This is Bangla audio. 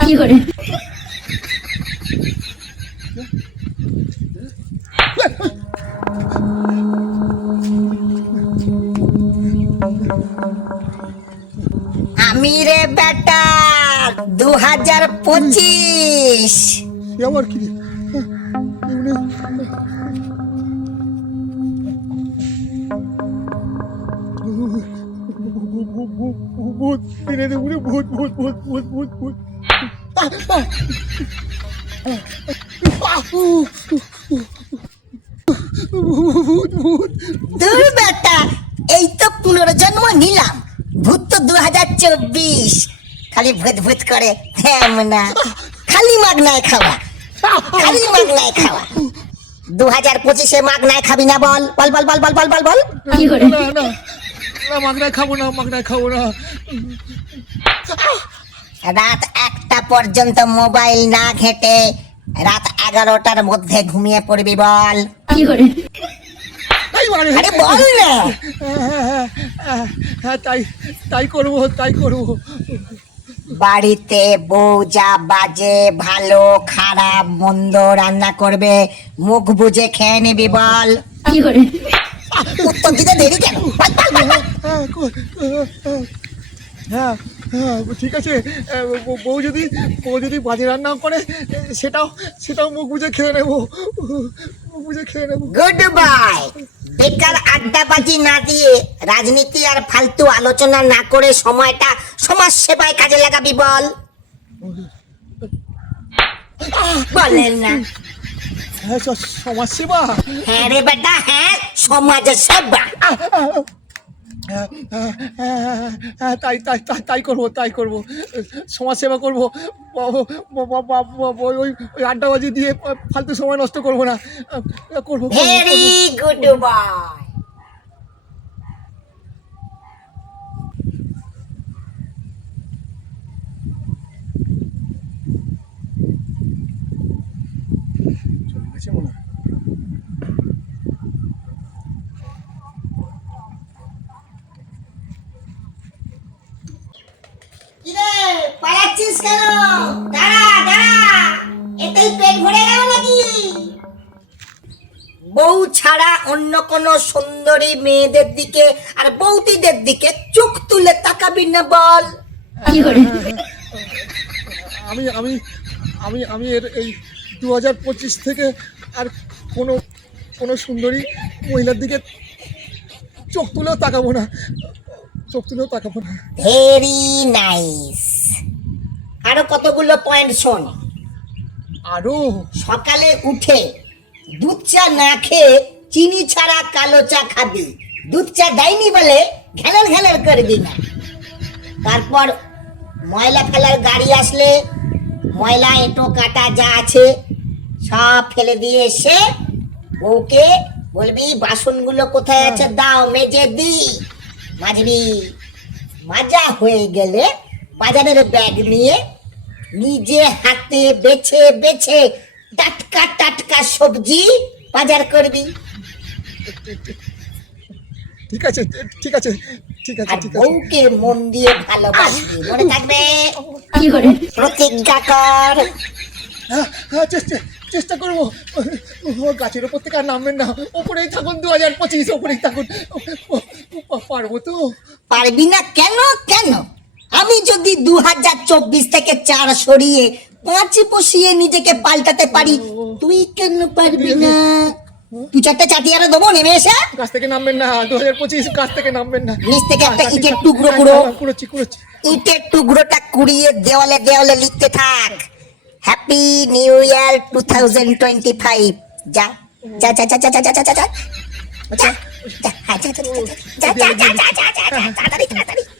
কি করে? আমি রে বেটা দু হাজার পঁচিশ আবার কি ভূত দিনে দুপুরে ভূত ভূত ভূত ভূত ভূত ভূত। ভূত ভূত। দূর বেটা এই তো পুনর্জন্ম নিলাম। ভূত তো দু হাজার চব্বিশ। খালি ভূত ভূত করে হ্যাঁ না। খালি মাগনায় খাওয়া। খালি মাগনায় খাওয়া। দু হাজার পঁচিশে মাগনায় খাবি না বল। বল বল বল বল বল বল বল। না খাব না মাগনায় খাব না। রাত একটা পর্যন্ত মোবাইল না ঘেটে রাত এগারোটার মধ্যে ঘুমিয়ে পড়বি বল। মানে? আরে বল না। হ্যাঁ তাই তাই করব তাই করব। বাড়িতে বউ যা বাজে ভালো খারাপ মন্দ রান্না করবে মুখ বুঝে খেয়ে নিবি বল। উত্তর দিতে দেরি কেন। হ্যাঁ, হ্যাঁ ঠিক আছে। বউ- বউ যদি বউ যদি বাজে রান্না করে সেটাও সেটাও মুখ বুঝে খেয়ে নেব। মুখ বুঝে খেয়ে নেব। গুড বাই বেকার আড্ডাবাজি না দিয়ে রাজনীতি আর ফালতু আলোচনা না করে সময়টা সমাজ সেবায় কাজে লাগাবি বল। বলেন না। হ্যাঁ সমাজ সেবা? হ্যাঁ রে বেটা হ্যাঁ। সমাজের সেবা। তাই তাই তাই তাই করব তাই করব। সমাজসেবা করব। ওই আড্ডাবাজি দিয়ে ফালতু সময় নষ্ট করব না। করব ভেরি গুড বয় চলে গেছে মনে হয়। কিরে পালাচ্ছিস কেন? দাঁড়া দাঁড়া। এতেই পেট ভরে গেল নাকি? বউ ছাড়া অন্য কোন সুন্দরী মেয়েদের দিকে আর বৌদিদের দিকে চোখ তুলে তাকাবি না বল। আমি আমি আমি আমি এর এই দু হাজার পঁচিশ থেকে আর কোনো কোনো সুন্দরী মহিলার দিকে চোখ তুলেও তাকাবো না। চোখ তুলেও তাকাবো না। ভেরি নাইস আরও কতগুলো পয়েন্ট শোন। আরও সকালে উঠে দুধ চা না খেয়ে চিনি ছাড়া কালো চা খাবি। দুধ চা দেয়নি বলে ঘ্যালের ঘ্যালের করবি না তারপর ময়লা ফেলার গাড়ি আসলে ময়লা এঁটো কাটা যা আছে সব ফেলে দিয়ে এসে বউকে বলবি বাসনগুলো কোথায় আছে? দাও মেজে দি। মাজবি মাজা হয়ে গেলে বাজারের ব্যাগ নিয়ে নিজে হাতে বেছে বেছে টাটকা টাটকা সবজি বাজার করবি। ঠিক আছে ঠিক আছে ঠিক আছে ঠিক আছে। বউকে মন দিয়ে ভালোবাসবি মনে থাকবে? প্রতিজ্ঞা কর। হ্যাঁ হ্যাঁ চেষ্টা চেষ্টা করব। ও গাছের ওপর থেকে আর নামবেন না। ওপরেই থাকুন দু হাজার পঁচিশ ওপরেই থাকুন। পারব তো। পারবি না কেন কেন? আমি যদি দু হাজার চব্বিশ থেকে চার সরিয়ে পাঁচ বসিয়ে নিজেকে পাল্টাতে পারি তুই কেন পারবি না? দু চারটে চাটি দেবো নেমে এসে। গাছ থেকে নামবেন না দু হাজার পঁচিশ গাছ থেকে নামবেন না। নিচ থেকে একটা ইটের টুকরো হ্যাঁ, কুড়ো। হ্যাঁ, কুড়োচ্ছি কুড়োচ্ছি। ইটের টুকরোটা কুড়িয়ে দেওয়ালে দেওয়ালে লিখতে থাক। Happy new year two thousand twenty five যা যা যা যা যা যা যা যা যা যা। আচ্ছা। যা হ্যাঁ, যা যা যা যা যা যা যা যা